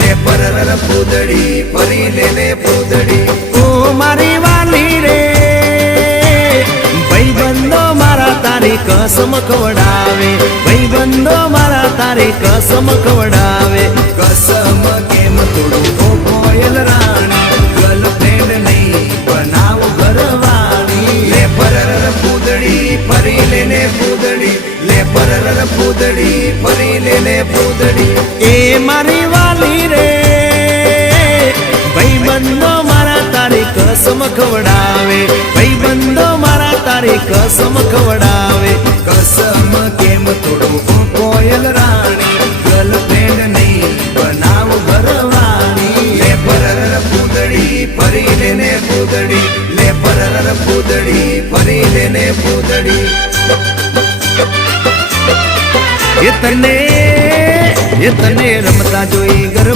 લે પરર પૂદડી ફરી લે પૂદડી ઓ મારી વાલી રે ભાઈબંધો મારા તારી કસમ ખવડાવે ભાઈબંધો મારા તારી કસમ ખવડાવે કસમ કેમ તોડું ઓ કોયલ રાણી ગર્લફ્રેન્ડ નહીં બનાવ ઘરવાળી લે પરર પૂદડી ફરી લે પૂદડી લે પરર પૂદડી ફરી લે પૂદડી એ મારી વાલી રે ભાઈબંધો મારા તારી કસમ ખવડાવે ભાઈબંધો મારા તારી કસમ ખવડાવે કસમ કેમ તોડું ઓ કોયલ રાણી ગર્લફ્રેન્ડ નહીં બનાવ ઘરવાળી લે પરર પૂદડી ફરી લે પૂદડી લે પરર પૂદડી ફરી લે પૂદડી એ તને રમતા જોઈ ગરબા